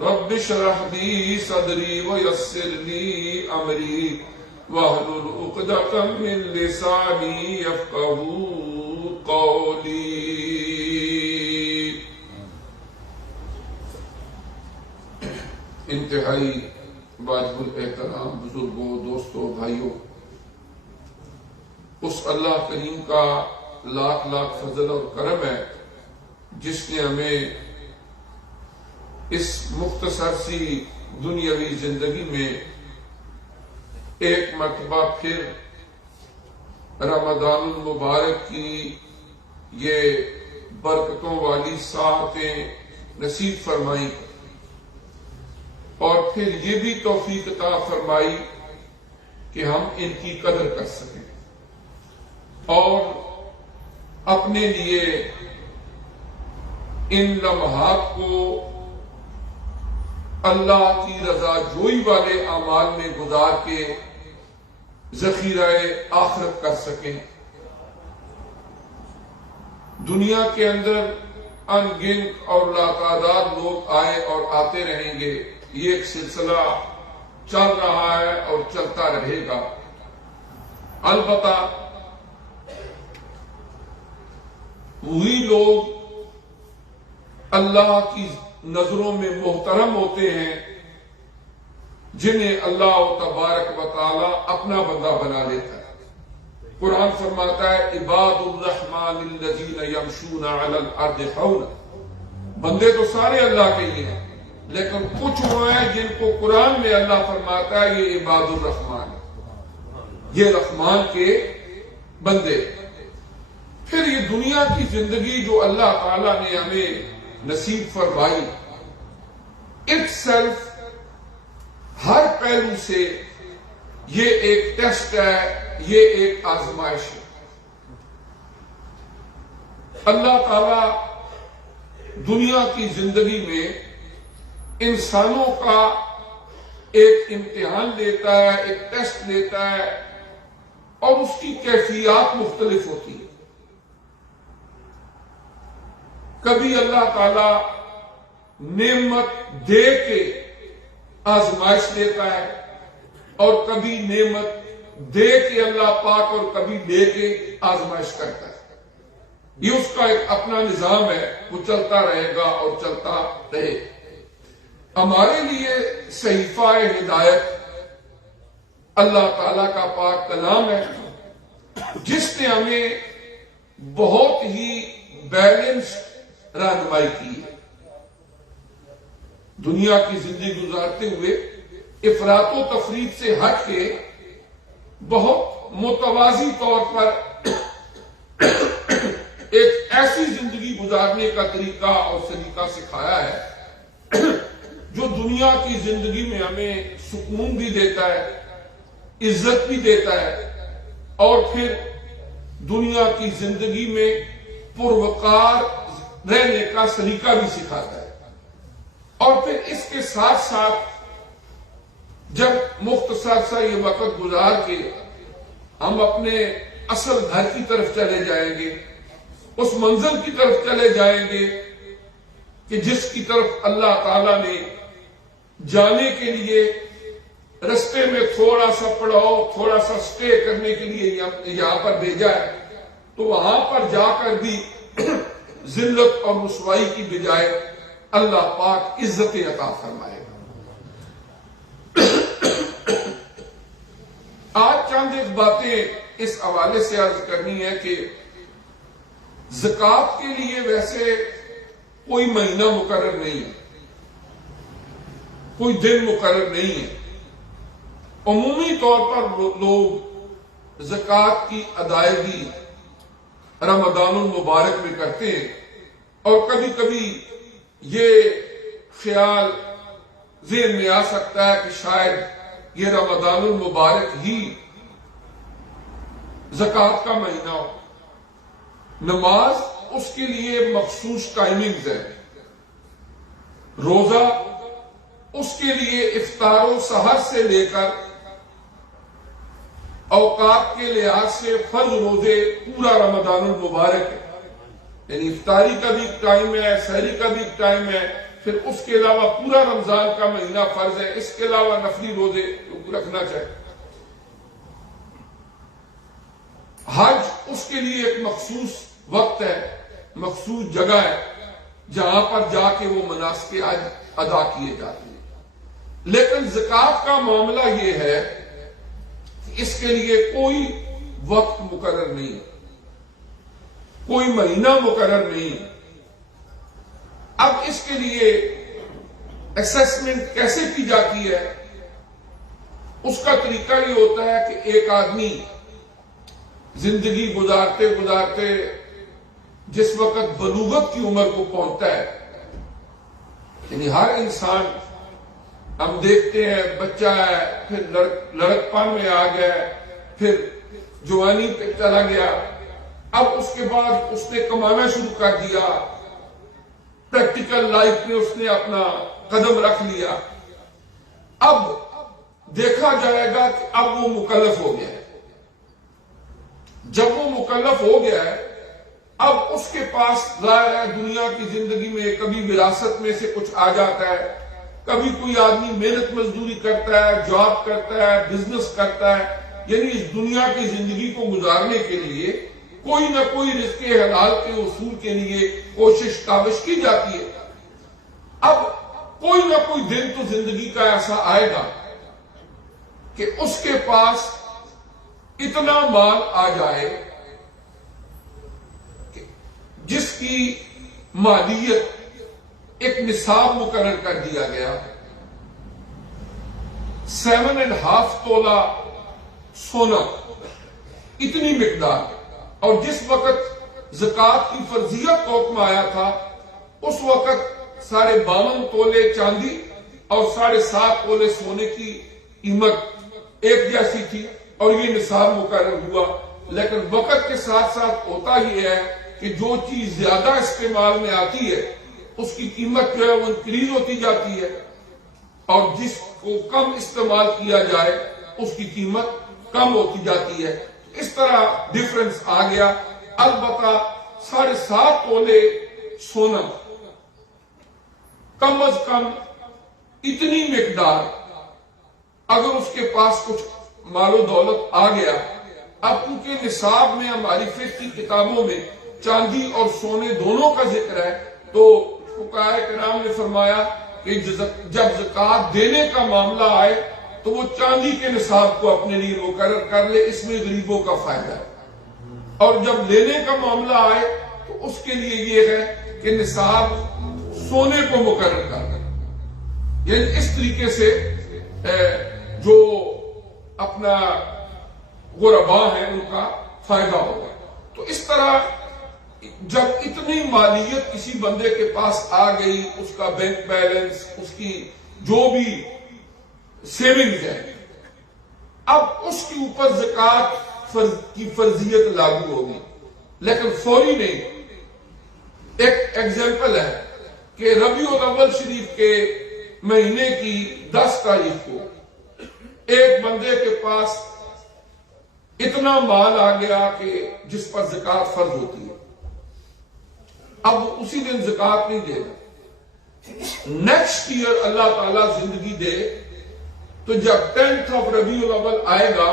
رب اشرح لی صدری ویسر لی امری واحلل عقدۃ من لسانی یفقہوا قولی۔ انتہائی واجب الاحترام بزرگوں، دوستوں، بھائیوں، اس اللہ کریم کا لاکھ لاکھ فضل اور کرم ہے جس نے ہمیں اس مختصر سی دنیاوی زندگی میں ایک مرتبہ پھر رمضان المبارک کی یہ برکتوں والی ساعتیں نصیب فرمائی اور پھر یہ بھی توفیق عطا فرمائی کہ ہم ان کی قدر کر سکیں اور اپنے لیے ان لمحات کو اللہ کی رضا جوئی والے اعمال میں گزار کے ذخیرہ آخرت کر سکیں۔ دنیا کے اندر ان گنت اور لاتعداد لوگ آئے اور آتے رہیں گے، یہ ایک سلسلہ چل رہا ہے اور چلتا رہے گا۔ البتہ وہی لوگ اللہ کی نظروں میں محترم ہوتے ہیں جنہیں اللہ تبارک و تعالی اپنا بندہ بنا لیتا ہے۔ قرآن فرماتا ہے عباد الرحمن الذین یمشون علی الارض حونا، بندے تو سارے اللہ کے ہی ہیں لیکن کچھ وہ ہیں جن کو قرآن میں اللہ فرماتا ہے یہ عباد الرحمن، یہ رحمان کے بندے۔ پھر یہ دنیا کی زندگی جو اللہ تعالیٰ نے ہمیں نصیب فرمائی، اٹ سیلف ہر پہلو سے یہ ایک ٹیسٹ ہے، یہ ایک آزمائش ہے۔ اللہ تعالیٰ دنیا کی زندگی میں انسانوں کا ایک امتحان لیتا ہے، ایک ٹیسٹ لیتا ہے اور اس کی کیفیات مختلف ہوتی ہے۔ کبھی اللہ تعالیٰ نعمت دے کے آزمائش لیتا ہے اور کبھی نعمت دے کے اللہ پاک اور کبھی لے کے آزمائش کرتا ہے۔ یہ اس کا ایک اپنا نظام ہے، وہ چلتا رہے گا اور چلتا رہے۔ ہمارے لیے صحیفہ ہدایت اللہ تعالیٰ کا پاک کلام ہے جس نے ہمیں بہت ہی بیلنس رہنمائی کی ہے۔ دنیا کی زندگی گزارتے ہوئے افراط و تفریط سے ہٹ کے بہت متوازی طور پر ایک ایسی زندگی گزارنے کا طریقہ اور سلیقہ سکھایا ہے جو دنیا کی زندگی میں ہمیں سکون بھی دیتا ہے، عزت بھی دیتا ہے اور پھر دنیا کی زندگی میں پروقار رہنے کا سلیقہ بھی سکھاتا ہے۔ اور پھر اس کے ساتھ ساتھ جب مختصر سا یہ وقت گزار کے ہم اپنے اصل گھر کی طرف چلے جائیں گے، اس منزل کی طرف چلے جائیں گے کہ جس کی طرف اللہ تعالیٰ نے جانے کے لیے رستے میں تھوڑا سا پڑاؤ، تھوڑا سا سٹے کرنے کے لیے یہاں پر بھیجا ہے، تو وہاں پر جا کر بھی ذلت اور رسوائی کی بجائے اللہ پاک عزت عطا فرمائے گا۔ آج چند ایک باتیں اس حوالے سے عرض کرنی ہے کہ زکوٰۃ کے لیے ویسے کوئی مہینہ مقرر نہیں ہے، کوئی دن مقرر نہیں ہے۔ عمومی طور پر لوگ زکوٰۃ کی ادائیگی رمضان المبارک میں کرتے ہیں اور کبھی کبھی یہ خیال ذہن میں آ سکتا ہے کہ شاید یہ رمضان المبارک ہی زکوٰۃ کا مہینہ ہو۔ نماز اس کے لیے مخصوص ٹائمنگز ہے، روزہ اس کے لیے افطار و سحر سے لے کر اوقات کے لحاظ سے فرض روزے پورا رمضان المبارک ہے، یعنی افطاری کا بھی ایک ٹائم ہے، سحری کا بھی ایک ٹائم ہے، پھر اس کے علاوہ پورا رمضان کا مہینہ فرض ہے، اس کے علاوہ نفلی روزے رکھنا چاہیے۔ حج اس کے لیے ایک مخصوص وقت ہے، مخصوص جگہ ہے جہاں پر جا کے وہ مناسک حج ادا کیے جاتے ہیں۔ لیکن زکوٰۃ کا معاملہ یہ ہے کہ اس کے لیے کوئی وقت مقرر نہیں، کوئی مہینہ مقرر نہیں۔ اب اس کے لیے اسیسمنٹ کیسے کی جاتی ہے؟ اس کا طریقہ یہ ہوتا ہے کہ ایک آدمی زندگی گزارتے گزارتے جس وقت بلوغت کی عمر کو پہنچتا ہے، یعنی ہر انسان ہم دیکھتے ہیں بچہ ہے، پھر لڑکپن میں آ گیا، پھر جوانی پہ چلا گیا، اب اس کے بعد اس نے کمانا شروع کر دیا، پریکٹیکل لائف میں اس نے اپنا قدم رکھ لیا، اب دیکھا جائے گا کہ اب وہ مکلف ہو گیا ہے۔ جب وہ مکلف ہو گیا ہے، اب اس کے پاس ظاہر ہے دنیا کی زندگی میں کبھی وراثت میں سے کچھ آ جاتا ہے، کبھی کوئی آدمی محنت مزدوری کرتا ہے، جاب کرتا ہے، بزنس کرتا ہے، یعنی اس دنیا کی زندگی کو گزارنے کے لیے کوئی نہ کوئی رزق حلال کے حصول کے لیے کوشش کاوش کی جاتی ہے۔ اب کوئی نہ کوئی دن تو زندگی کا ایسا آئے گا کہ اس کے پاس اتنا مال آ جائے کہ جس کی مالیت ایک نصاب مقرر کر دیا گیا، 7.5 تولہ سونا، اتنی مقدار، اور جس وقت زکوٰۃ کی فرضیت کا حکم آیا تھا اس وقت 52 تولے چاندی اور 7.5 تولے سونے کی قیمت ایک جیسی تھی، اور یہ نصاب مقرر ہوا۔ لیکن وقت کے ساتھ ساتھ ہوتا ہی ہے کہ جو چیز زیادہ استعمال میں آتی ہے اس کی قیمت جو ہے وہ انکریز ہوتی جاتی ہے، اور جس کو کم استعمال کیا جائے اس کی قیمت کم ہوتی جاتی ہے۔ اس طرح ڈفرنس آ گیا۔ البتہ 7.5 تولے سونا، کم از کم اتنی مقدار اگر اس کے پاس کچھ مال و دولت آ گیا، اب کیونکہ نصاب میں ہماری فقہ کی کتابوں میں چاندی اور سونے دونوں کا ذکر ہے، تو فقہاء کرام نے فرمایا کہ جب زکوٰۃ دینے کا معاملہ آئے تو وہ چاندی کے نصاب کو اپنے لیے مقرر کر لے، اس میں غریبوں کا فائدہ ہے، اور جب لینے کا معاملہ آئے تو اس کے لیے یہ ہے کہ نصاب سونے کو مقرر کر لے۔ یعنی اس طریقے سے جو اپنا غرباء ہیں ان کا فائدہ ہوگا۔ تو اس طرح جب اتنی مالیت کسی بندے کے پاس آ گئی، اس کا بینک بیلنس، اس کی جو بھی سیونگز ہے، اب اس کے اوپر زکوٰۃ کی فرضیت لاگو ہوگی، لیکن فوری نہیں۔ ایک ایگزامپل ہے کہ ربیع الاول شریف کے مہینے کی 10 تاریخ کو ایک بندے کے پاس اتنا مال آ گیا کہ جس پر زکوٰۃ فرض ہوتی ہے، اب اسی دن زکوٰۃ نہیں دے گا، نیکسٹ ایئر اللہ تعالیٰ زندگی دے تو جب 10 ربیع الاول آئے گا،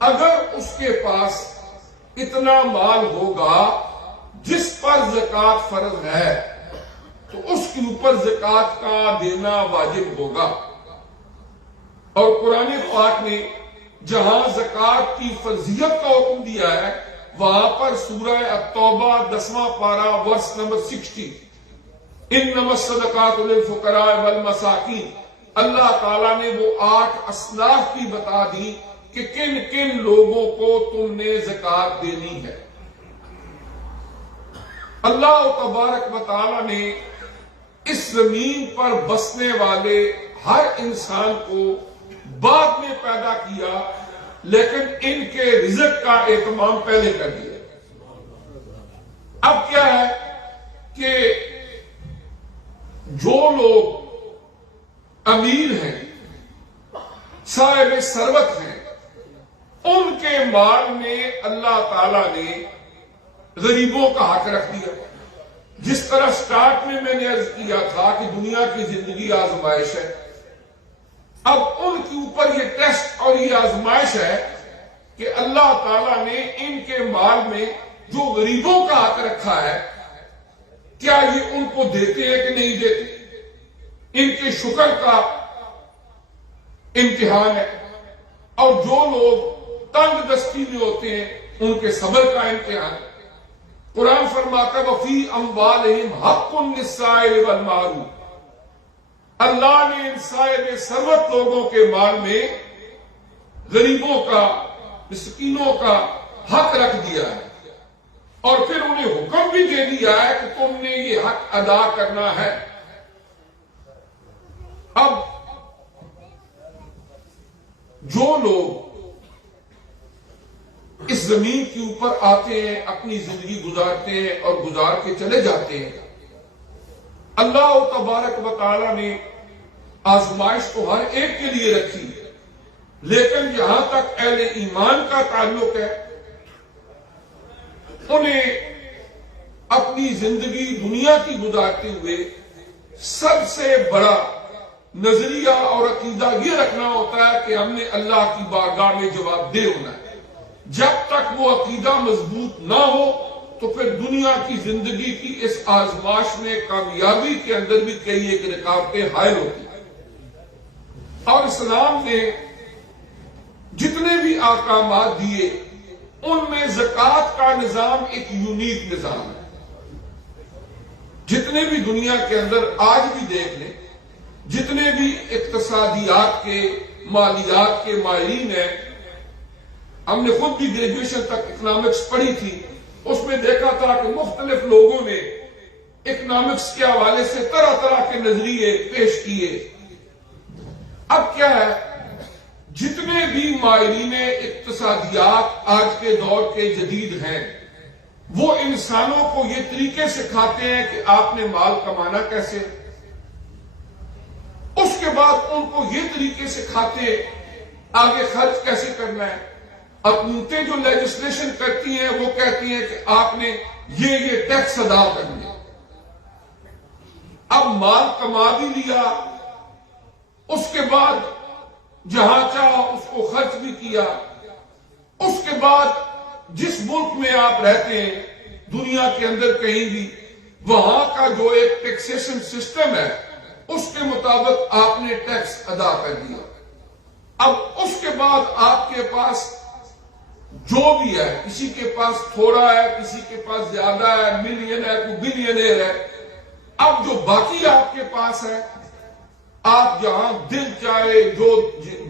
اگر اس کے پاس اتنا مال ہوگا جس پر زکوٰۃ فرض ہے تو اس کے اوپر زکوٰۃ کا دینا واجب ہوگا۔ اور قرآن پاک نے جہاں زکوٰۃ کی فرضیت کا حکم دیا ہے وہاں پر سورہ التوبہ 10واں پارہ ورس نمبر 60، انما الصدقات للفقراء والمساکین، اللہ تعالیٰ نے وہ 8 اصناف بھی بتا دی کہ کن کن لوگوں کو تم نے زکوٰۃ دینی ہے۔ اللہ تبارک و تعالیٰ نے اس زمین پر بسنے والے ہر انسان کو بعد میں پیدا کیا، لیکن ان کے رزق کا اہتمام پہلے کر دیا۔ اب کیا ہے کہ جو لوگ امیر ہیں، صاحب ثروت ہیں، ان کے مال میں اللہ تعالی نے غریبوں کا حق رکھ دیا۔ جس طرح سٹارٹ میں نے عرض کیا تھا کہ دنیا کی زندگی آزمائش ہے، اب ان کے اوپر یہ ٹیسٹ اور یہ آزمائش ہے کہ اللہ تعالیٰ نے ان کے مال میں جو غریبوں کا حق رکھا ہے، کیا یہ ان کو دیتے ہیں کہ نہیں دیتے؟ ان کے شکر کا امتحان ہے، اور جو لوگ تنگ دستی میں ہوتے ہیں ان کے صبر کا امتحان ہے۔ قرآن فرماتا ہے وَفِي أَمْوَالِهِمْ حَقٌّ لِلسَّائِلِ وَالْمَحْرُومِ، اللہ نے ان صاحب ثروت لوگوں کے مال میں غریبوں کا، مسکینوں کا حق رکھ دیا ہے، اور پھر انہیں حکم بھی دے دیا ہے کہ تم نے یہ حق ادا کرنا ہے۔ اب جو لوگ اس زمین کے اوپر آتے ہیں، اپنی زندگی گزارتے ہیں اور گزار کے چلے جاتے ہیں، اللہ تبارک و تعالی نے آزمائش تو ہر ایک کے لیے رکھی، لیکن جہاں تک اہل ایمان کا تعلق ہے، انہیں اپنی زندگی دنیا کی گزارتے ہوئے سب سے بڑا نظریہ اور عقیدہ یہ رکھنا ہوتا ہے کہ ہم نے اللہ کی بارگاہ میں جواب دہ ہونا ہے۔ جب تک وہ عقیدہ مضبوط نہ ہو تو پھر دنیا کی زندگی کی اس آزمائش میں کامیابی کے اندر بھی کئی ایک رکاوٹیں حائل ہوتی ہیں۔ اور اسلام نے جتنے بھی احکامات دیے ان میں زکوٰۃ کا نظام ایک یونیک نظام ہے۔ جتنے بھی دنیا کے اندر آج بھی دیکھ لیں، جتنے بھی اقتصادیات کے، مالیات کے ماہرین ہیں، ہم نے خود بھی گریجویشن تک اکنامکس پڑھی تھی، اس میں دیکھا تھا کہ مختلف لوگوں نے اکنامکس کے حوالے سے طرح طرح کے نظریے پیش کیے۔ اب کیا ہے، جتنے بھی ماہرین اقتصادیات آج کے دور کے جدید ہیں، وہ انسانوں کو یہ طریقے سکھاتے ہیں کہ آپ نے مال کمانا کیسے، اس کے بعد ان کو یہ طریقے سکھاتے آگے خرچ کیسے کرنا ہے۔ حکومتیں جو لیجسلیشن کرتی ہیں وہ کہتی ہیں کہ آپ نے یہ ٹیکس ادا کرنے۔ اب مال کما بھی لیا، اس کے بعد جہاں چاہا اس کو خرچ بھی کیا، اس کے بعد جس ملک میں آپ رہتے ہیں دنیا کے اندر کہیں بھی، وہاں کا جو ایک ٹیکسیشن سسٹم ہے اس کے مطابق آپ نے ٹیکس ادا کر دیا۔ اب اس کے بعد آپ کے پاس جو بھی ہے، کسی کے پاس تھوڑا ہے، کسی کے پاس زیادہ ہے، ملین ہے، کوئی بلینئر ہے، اب جو باقی آپ کے پاس ہے، آپ جہاں دل چاہے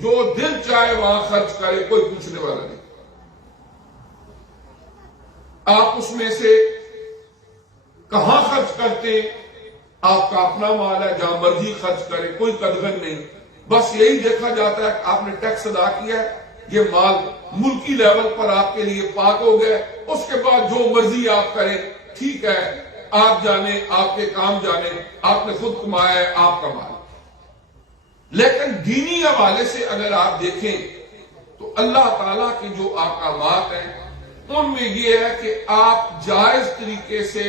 جو دل چاہے وہاں خرچ کرے، کوئی پوچھنے والا نہیں۔ آپ اس میں سے کہاں خرچ کرتے، آپ کا اپنا مال ہے، جہاں مرضی خرچ کرے، کوئی قدغن نہیں۔ بس یہی دیکھا جاتا ہے کہ آپ نے ٹیکس ادا کیا ہے، یہ مال ملکی لیول پر آپ کے لیے پاک ہو گئے، اس کے بعد جو مرضی آپ کریں، ٹھیک ہے، آپ جانے، آپ کے کام جانے، آپ نے خود کمایا ہے، آپ کا مال۔ لیکن دینی حوالے سے اگر آپ دیکھیں تو اللہ تعالیٰ کے جو احکامات ہیں ان میں یہ ہے کہ آپ جائز طریقے سے،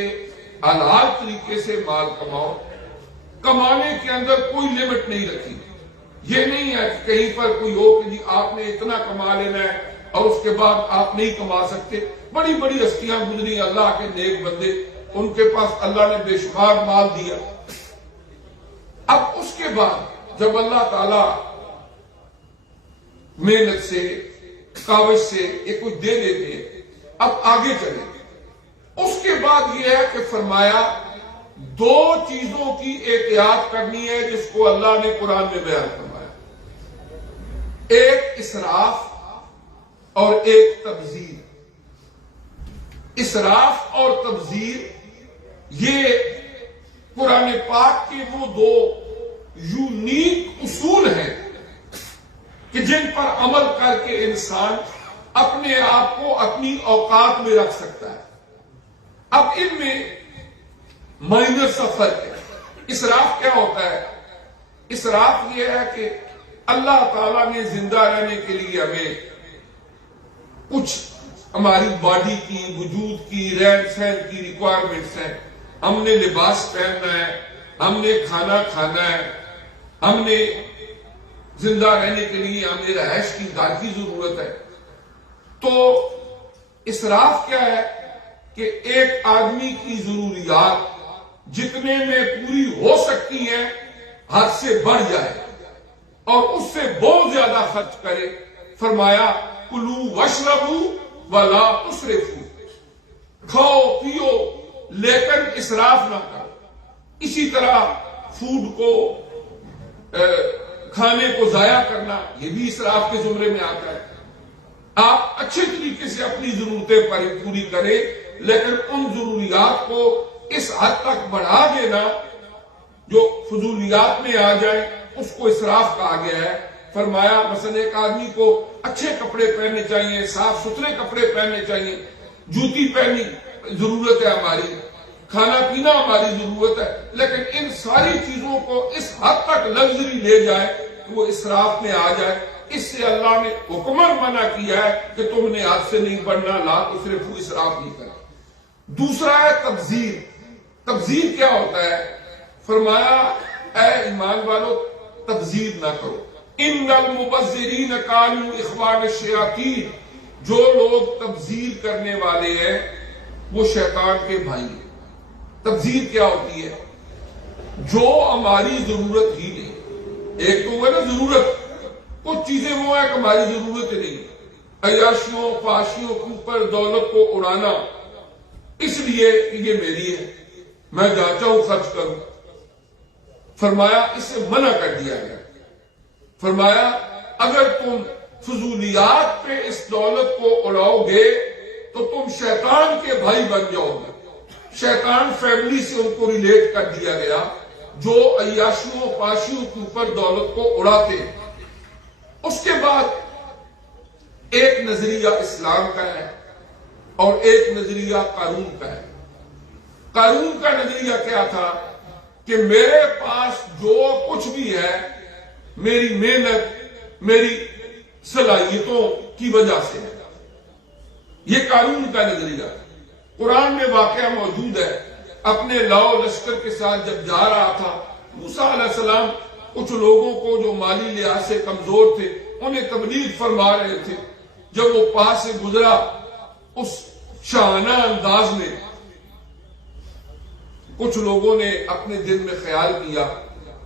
حلال طریقے سے مال کماؤ، کمانے کے اندر کوئی لمٹ نہیں رکھی۔ یہ نہیں ہے کہ کہیں پر کوئی ہو کہ جی آپ نے اتنا کما لینا ہے اور اس کے بعد آپ نہیں کما سکتے۔ بڑی بڑی ہستیاں گزری، اللہ کے نیک بندے، ان کے پاس اللہ نے بے شمار مال دیا۔ اب اس کے بعد جب اللہ تعالی محنت سے، کاوش سے یہ کچھ دے دیتے ہیں، اب آگے چلیں۔ اس کے بعد یہ ہے کہ فرمایا دو چیزوں کی احتیاط کرنی ہے جس کو اللہ نے قرآن میں بیان فرمایا، ایک اسراف اور ایک تبذیر۔ اسراف اور تبذیر یہ قرآن پاک کے وہ دو یونیک اصول ہیں کہ جن پر عمل کر کے انسان اپنے آپ کو اپنی اوقات میں رکھ سکتا ہے۔ اب ان میں مائنر سا فرق ہے۔ اسراف کیا ہوتا ہے؟ اسراف یہ ہے کہ اللہ تعالیٰ نے زندہ رہنے کے لیے ہمیں کچھ ہماری باڈی کی، وجود کی، رہن سہن کی ریکوائرمنٹس ہیں، ہم نے لباس پہننا ہے، ہم نے کھانا کھانا ہے، ہم نے زندہ رہنے کے لیے ہمیں رہائش کی گھر کی ضرورت ہے. تو اسراف کیا ہے کہ ایک آدمی کی ضروریات جتنے میں پوری ہو سکتی ہیں حد سے بڑھ جائے اور اس سے بہت زیادہ خرچ کرے. فرمایا کلو واشربو ولا تسرفو، کھاؤ پیو لیکن اسراف نہ کرو. اسی طرح فوڈ کو کھانے کو ضائع کرنا یہ بھی اسراف کے زمرے میں آتا ہے. آپ اچھے طریقے سے اپنی ضرورتیں پوری کریں لیکن ان ضروریات کو اس حد تک بڑھا دینا جو فضولیات میں آ جائے اس کو اسراف کہا گیا ہے. فرمایا مثلا ایک آدمی کو اچھے کپڑے پہننے چاہیے، صاف ستھرے کپڑے پہننے چاہیے، جوتی پہننی ضرورت ہے ہماری، کھانا پینا ہماری ضرورت ہے، لیکن ان ساری چیزوں کو اس حد تک لگژری لے جائے کہ وہ اسراف میں آ جائے. اس سے اللہ نے حکمن منع کیا ہے کہ تم نے حد سے نہیں بڑھنا، لا تسرفو، اسراف نہیں کرنا. دوسرا ہے تبذیر. تبذیر کیا ہوتا ہے؟ فرمایا اے ایمان والو تبذیر نہ کرو. ان المبذرین کانوا اخوان الشیاطین، جو لوگ تبذیر کرنے والے ہیں وہ شیطان کے بھائی ہیں. تبذیر کیا ہوتی ہے؟ جو ہماری ضرورت ہی نہیں. ایک تو ہے نا ضرورت، کچھ چیزیں وہ ہے کہ ہماری ضرورت نہیں، عیاشیوں فاشیوں کے اوپر دولت کو اڑانا اس لیے کہ یہ میری ہے، میں جہاں چاہوں خرچ کروں. فرمایا اس سے منع کر دیا گیا. فرمایا اگر تم فضولیات پہ اس دولت کو اڑاؤ گے تو تم شیطان کے بھائی بن جاؤ گے. شیطان فیملی سے ان کو ریلیٹ کر دیا گیا جو عیاشیوں فاشیوں کے اوپر دولت کو اڑاتے. اس کے بعد ایک نظریہ اسلام کا ہے اور ایک نظریہ قارون کا ہے. قارون کا نظریہ کیا تھا کہ میرے پاس جو کچھ بھی ہے میری محنت میری صلاحیتوں کی وجہ سے ہے. یہ قارون کا نظریہ ہے. قرآن میں واقعہ موجود ہے، اپنے لاؤ لشکر کے ساتھ جب جا رہا تھا موسیٰ علیہ السلام کچھ لوگوں کو جو مالی لحاظ سے کمزور تھے انہیں تبلیغ فرما رہے تھے. جب وہ پاس سے گزرا اس شاہانہ انداز میں کچھ لوگوں نے اپنے دل میں خیال کیا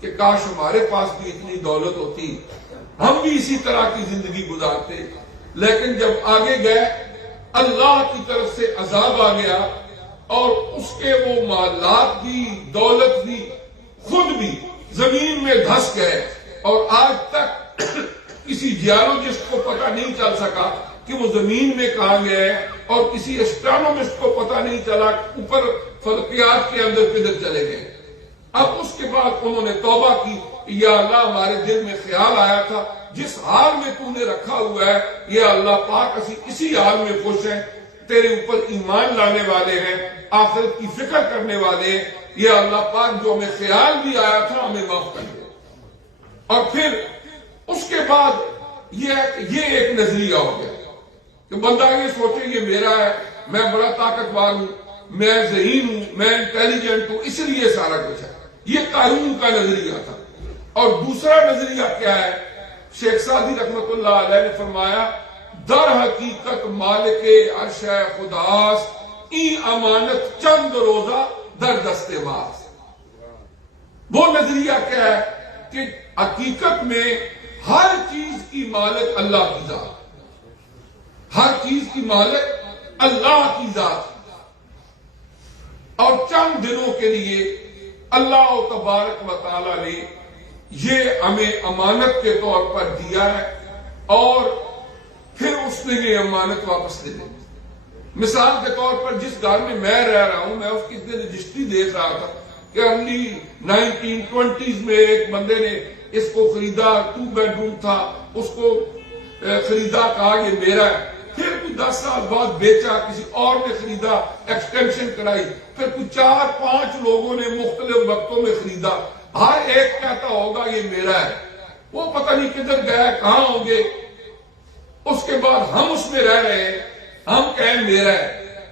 کہ کاش ہمارے پاس بھی اتنی دولت ہوتی، ہم بھی اسی طرح کی زندگی گزارتے. لیکن جب آگے گئے اللہ کی طرف سے عذاب آ گیا اور اس کے وہ مالات بھی دولت بھی خود بھی زمین میں دھس گئے اور آج تک کسی جیولوجسٹ کو پتہ نہیں چل سکا کہ وہ زمین میں کہاں گئے اور کسی اسٹرانومسٹ کو پتہ نہیں چلا اوپر فلکیات کے اندر کدھر چلے گئے. اب اس کے بعد انہوں نے توبہ کی کہ یا اللہ ہمارے دل میں خیال آیا تھا جس حال میں تو نے رکھا ہوا ہے یا اللہ پاک اسی حال میں خوش ہیں، تیرے اوپر ایمان لانے والے ہیں، آخرت کی فکر کرنے والے ہیں، یا اللہ پاک جو ہمیں خیال بھی آیا تھا ہمیں معاف کر دے. اور پھر اس کے بعد یہ ایک نظریہ ہو گیا کہ بندہ یہ سوچے یہ میرا ہے، میں بڑا طاقتور ہوں، میں ذہین ہوں، میں انٹیلیجنٹ ہوں، اس لیے سارا کچھ ہے. یہ قارون کا نظریہ تھا. اور دوسرا نظریہ کیا ہے؟ شیخ سعدی رحمت اللہ علیہ نے فرمایا در حقیقت مالک عرش خداس این امانت چند روزہ در دست ماست. وہ نظریہ کیا ہے کہ حقیقت میں ہر چیز کی مالک اللہ کی ذات، ہر چیز کی مالک اللہ کی ذات، اور چند دنوں کے لیے اللہ تبارک و تعالی نے یہ ہمیں امانت کے طور پر دیا ہے اور پھر اس نے یہ امانت واپس لے لی. مثال کے طور پر جس گھر میں رہ رہا ہوں میں اس کی رجسٹری دیکھ رہا تھا کہ ارلی 1920s میں ایک بندے نے اس کو خریدا، 2 بیڈروم تھا، اس کو خریدا، کہا یہ میرا ہے. پھر کوئی 10 سال بعد بیچا، کسی اور نے خریدا، ایکسٹینشن کرائی، پھر کوئی 4-5 لوگوں نے مختلف وقتوں میں خریدا. ہر ایک کہتا ہوگا یہ میرا ہے، وہ پتہ نہیں کدھر گئے، کہاں ہوں گے. اس کے بعد ہم اس میں رہ رہے ہیں، ہم کہیں میرا ہے.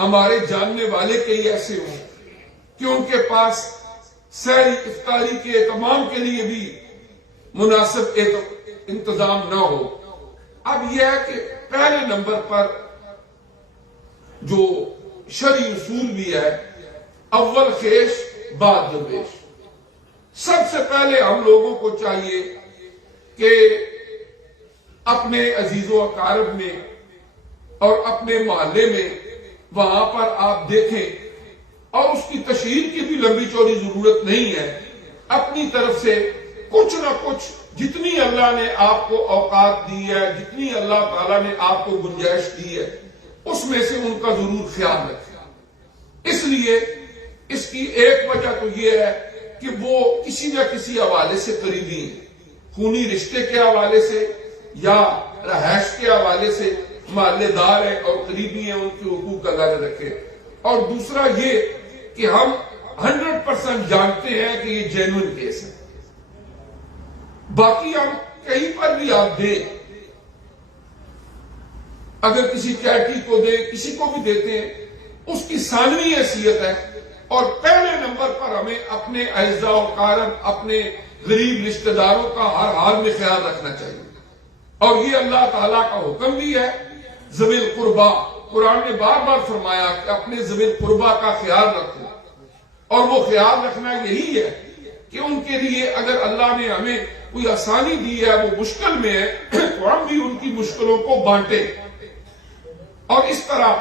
ہمارے جاننے والے کئی ایسے ہوں کہ ان کے پاس سحری افطاری کے اہتمام کے لیے بھی مناسب انتظام نہ ہو۔ اب یہ ہے کہ پہلے نمبر پر جو شرعی اصول بھی ہے، اول خیش بعد درویش۔ سب سے پہلے ہم لوگوں کو چاہیے کہ اپنے عزیز و اقارب میں اور اپنے محلے میں وہاں پر آپ دیکھیں، اور اس کی تشہیر کی بھی لمبی چوڑی ضرورت نہیں ہے، اپنی طرف سے کچھ نہ کچھ جتنی اللہ نے آپ کو اوقات دی ہے، جتنی اللہ تعالیٰ نے آپ کو گنجائش دی ہے، اس میں سے ان کا ضرور خیال رکھیں۔ اس لیے اس کی ایک وجہ تو یہ ہے کہ وہ کسی نہ کسی حوالے سے قریبی ہیں، خونی رشتے کے حوالے سے یا رہائش کے حوالے سے محلے دار ہیں اور قریبی ہیں، ان کے حقوق ادا رکھیں۔ اور دوسرا یہ کہ ہم 100% جانتے ہیں کہ یہ جینوئن کیس ہے۔ باقی ہم کہیں پر بھی آپ دیں، اگر کسی چیریٹی کو دیں، کسی کو بھی دیتے ہیں، اس کی ثانوی حیثیت ہے، اور پہلے نمبر پر ہمیں اپنے اعزاء و اقارب، اپنے غریب رشتہ داروں کا ہر حال میں خیال رکھنا چاہیے۔ اور یہ اللہ تعالیٰ کا حکم بھی ہے، ذوی القربا، قرآن نے بار بار فرمایا کہ اپنے ذوی القربا کا خیال رکھو، اور وہ خیال رکھنا یہی ہے کہ ان کے لیے اگر اللہ نے ہمیں کوئی آسانی دی ہے، وہ مشکل میں ہے، تو ہم بھی ان کی مشکلوں کو بانٹیں۔ اور اس طرح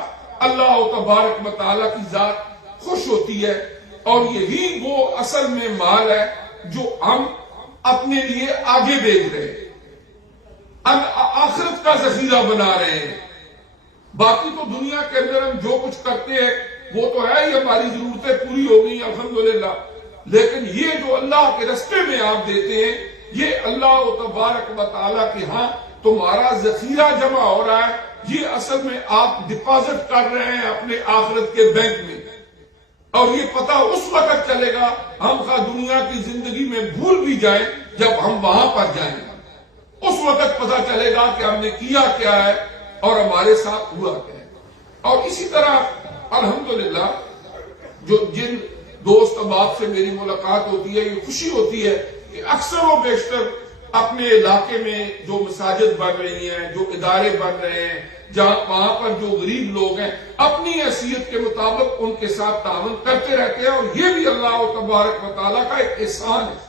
اللہ تبارک و تعالیٰ کی ذات خوش ہوتی ہے، اور یہی وہ اصل میں مال ہے جو ہم اپنے لیے آگے بھیج رہے ہیں، آخرت کا ذخیرہ بنا رہے ہیں۔ باقی تو دنیا کے اندر ہم جو کچھ کرتے ہیں وہ تو ہے ہی، ہماری ضرورتیں پوری ہو گئی الحمدللہ، لیکن یہ جو اللہ کے رستے میں آپ دیتے ہیں، یہ اللہ تبارک و تعالیٰ کے ہاں تمہارا ذخیرہ جمع ہو رہا ہے، یہ اصل میں آپ ڈپازٹ کر رہے ہیں اپنے آخرت کے بینک میں۔ اور یہ پتہ اس وقت چلے گا، ہم خواہ دنیا کی زندگی میں بھول بھی جائیں، جب ہم وہاں پر جائیں اس وقت پتہ چلے گا کہ ہم نے کیا کیا ہے اور ہمارے ساتھ ہوا کیا ہے۔ اور اسی طرح الحمدللہ جن دوست احباب سے میری ملاقات ہوتی ہے، یہ خوشی ہوتی ہے کہ اکثر و بیشتر اپنے علاقے میں جو مساجد بن رہی ہیں، جو ادارے بن رہے ہیں، جہاں وہاں پر جو غریب لوگ ہیں، اپنی حیثیت کے مطابق ان کے ساتھ تعاون کرتے رہتے ہیں۔ اور یہ بھی اللہ تبارک و تعالیٰ کا ایک احسان ہے،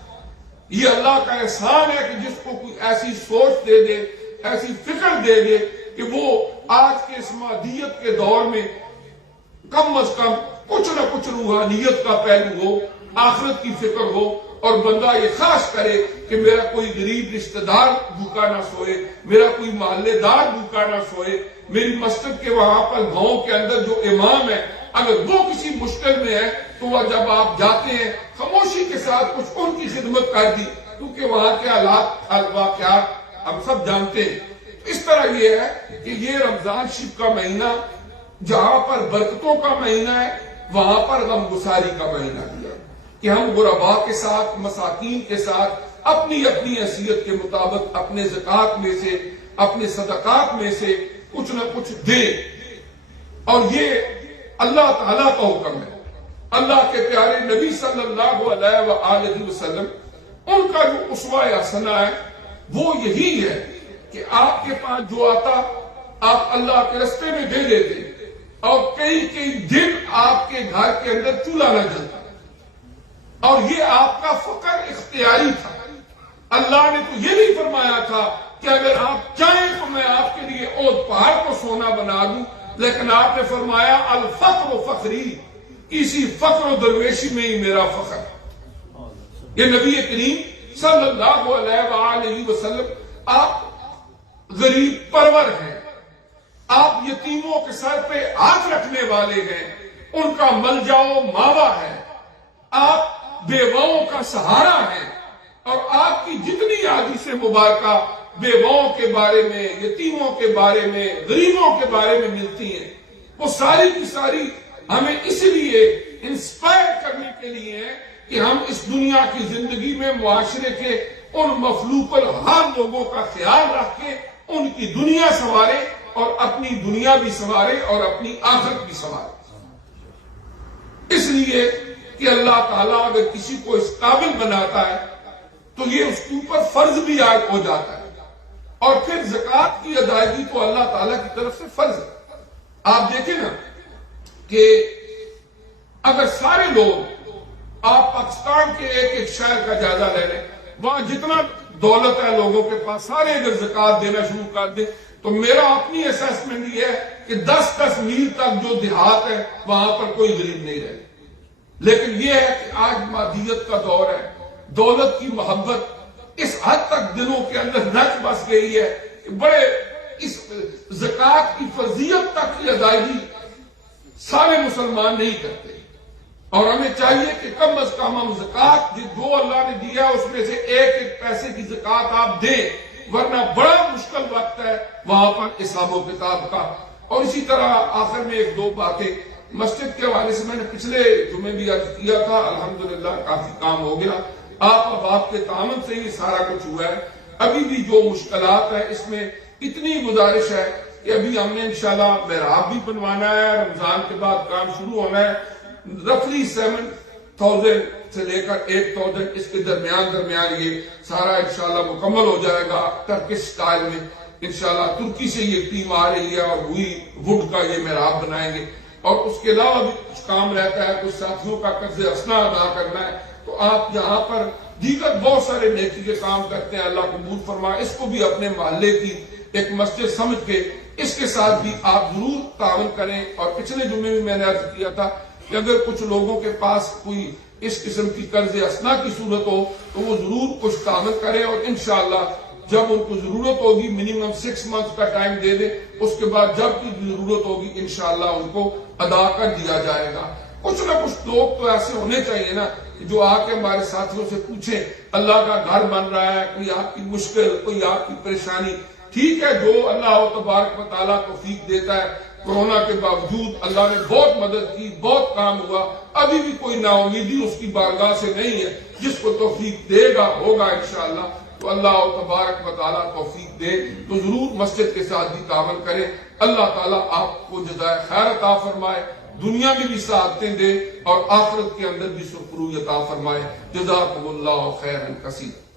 یہ اللہ کا احسان ہے کہ جس کو کوئی ایسی سوچ دے دے، ایسی فکر دے دے کہ وہ آج کے اس مادیت کے دور میں کم از کم کچھ نہ کچھ روحانیت کا پہلو ہو، آخرت کی فکر ہو، اور بندہ یہ خواہش کرے کہ میرا کوئی غریب رشتہ دار بھوکا نہ سوئے، میرا کوئی محلے دار بھوکا نہ سوئے، میری مسجد کے وہاں پر گاؤں کے اندر جو امام ہے اگر وہ کسی مشکل میں ہے تو وہ جب آپ جاتے ہیں خاموشی کے ساتھ کچھ ان کی خدمت کر دی، کیونکہ وہاں کے حالات واقعات ہم سب جانتے ہیں۔ اس طرح یہ ہے کہ یہ رمضان شریف کا مہینہ جہاں پر برکتوں کا مہینہ ہے، وہاں پر غم گساری کا مہینہ بھی ہے کہ ہم غرباء کے ساتھ، مساکین کے ساتھ اپنی اپنی حیثیت کے مطابق اپنے زکوٰۃ میں سے، اپنے صدقات میں سے کچھ نہ کچھ دیں۔ اور یہ اللہ تعالیٰ کا حکم ہے، اللہ کے پیارے نبی صلی اللہ علیہ وآلہ وسلم، ان کا جو اسوہ حسنہ ہے وہ یہی ہے کہ آپ کے پاس جو آتا آپ اللہ کے رستے میں دے دیتے، اور کئی کئی دن آپ کے گھر کے اندر چولہا نہ جلتا، اور یہ آپ کا فقر اختیاری تھا۔ اللہ نے تو یہ نہیں فرمایا تھا کہ اگر آپ چاہیں تو میں آپ کے لیے اوت پہاڑ کو سونا بنا دوں، لیکن آپ نے فرمایا الفقر فخری، اسی فقر و درویشی میں ہی میرا فخر۔ یہ نبی کریم صلی اللہ علیہ وآلہ وسلم آپ غریب پرور ہیں، آپ یتیموں کے سر پہ ہاتھ رکھنے والے ہیں، ان کا ملجا و ماوا ہے، آپ بیواؤں کا سہارا ہے، اور آپ کی جتنی حدیث مبارکہ بیواؤں کے بارے میں، یتیموں کے بارے میں، غریبوں کے بارے میں ملتی ہیں، وہ ساری کی ساری ہمیں اس لیے انسپائر کرنے کے لیے ہے کہ ہم اس دنیا کی زندگی میں معاشرے کے ان مفلوق الحال لوگوں کا خیال رکھ کے ان کی دنیا سنوارے اور اپنی دنیا بھی سنوارے اور اپنی آخرت بھی سنوارے۔ اس لیے کہ اللہ تعالیٰ اگر کسی کو اس قابل بناتا ہے تو یہ اس کے اوپر فرض بھی عائد ہو جاتا ہے، اور پھر زکوٰۃ کی ادائیگی تو اللہ تعالیٰ کی طرف سے فرض ہے۔ آپ دیکھیں نا کہ اگر سارے لوگ، آپ پاکستان کے ایک ایک شہر کا جائزہ لے لیں، وہاں جتنا دولت ہے لوگوں کے پاس، سارے اگر زکوٰۃ دینا شروع کر دیں تو میرا اپنی اسیسمنٹ یہ ہے کہ 10 میل تک جو دیہات ہے وہاں پر کوئی غریب نہیں رہے۔ لیکن یہ ہے کہ آج مادیت کا دور ہے، دولت کی محبت اس حد تک دلوں کے اندر نچ بس گئی ہے کہ بڑے اس زکوٰۃ کی فرضیت تک کی ادائیگی سارے مسلمان نہیں کرتے، اور ہمیں چاہیے کہ کم از کم ہم زکوٰۃ جو اللہ نے دیا اس میں سے ایک ایک پیسے کی زکوٰۃ آپ دیں، ورنہ بڑا مشکل وقت ہے وہاں پر حساب و کتاب کا۔ اور اسی طرح آخر میں ایک دو باتیں مسجد کے حوالے سے میں نے پچھلے جمعے بھی عرض کیا تھا، الحمدللہ کافی کام ہو گیا، آپ کے تعاون سے ہی سارا کچھ ہوا ہے۔ ابھی بھی جو مشکلات ہیں اس میں اتنی گزارش ہے کہ ابھی ہم نے انشاءاللہ محراب بھی بنوانا ہے، رمضان کے بعد کام شروع ہونا ہے، رفلی 7,000 سے لے کر 8,000 اس کے درمیان یہ سارا انشاءاللہ مکمل ہو جائے گا ٹرکش سٹائل میں۔ انشاءاللہ ترکی سے یہ ٹیم آ رہی ہے اور وہی وڈ کا یہ محراب بنائیں گے، اور اس کے علاوہ بھی کچھ کام رہتا ہے، کچھ ساتھیوں کا قرض اسنا ادا کرنا ہے، تو آپ یہاں پر دیگر بہت سارے نیکی کے کام کرتے ہیں، اللہ قبول فرمائے۔ اس کو بھی اپنے محلے کی ایک مسجد سمجھ کے اس کے ساتھ بھی آپ ضرور تعاون کریں۔ اور پچھلے جمعے میں نے عرض کیا تھا کہ اگر کچھ لوگوں کے پاس کوئی اس قسم کی قرض اسنا کی صورت ہو تو وہ ضرور کچھ تعاون کریں، اور انشاءاللہ جب ان کو ضرورت ہوگی منیمم 6 منتھ کا ٹائم دے دیں، اس کے بعد جب کی ضرورت ہوگی انشاءاللہ ان کو ادا کر دیا جائے گا۔ کچھ نہ کچھ لوگ تو ایسے ہونے چاہیے نا جو آ کے ہمارے ساتھیوں سے پوچھیں اللہ کا گھر بن رہا ہے، کوئی آپ کی مشکل، کوئی آپ کی پریشانی، ٹھیک ہے، جو اللہ تبارک و تعالیٰ توفیق دیتا ہے۔ کورونا کے باوجود اللہ نے بہت مدد کی، بہت کام ہوا، ابھی بھی کوئی نا امیدی اس کی بارگاہ سے نہیں ہے، جس کو توفیق دے گا ہوگا انشاءاللہ۔ تو اللہ تبارک و تعالیٰ توفیق دے تو ضرور مسجد کے ساتھ بھی تعاون کریں۔ اللہ تعالیٰ آپ کو جزائے خیر عطا فرمائے، دنیا میں بھی سعادتیں دے اور آخرت کے اندر بھی سرخروئی عطا فرمائے۔ جزاکم اللہ خیرا کثیرا۔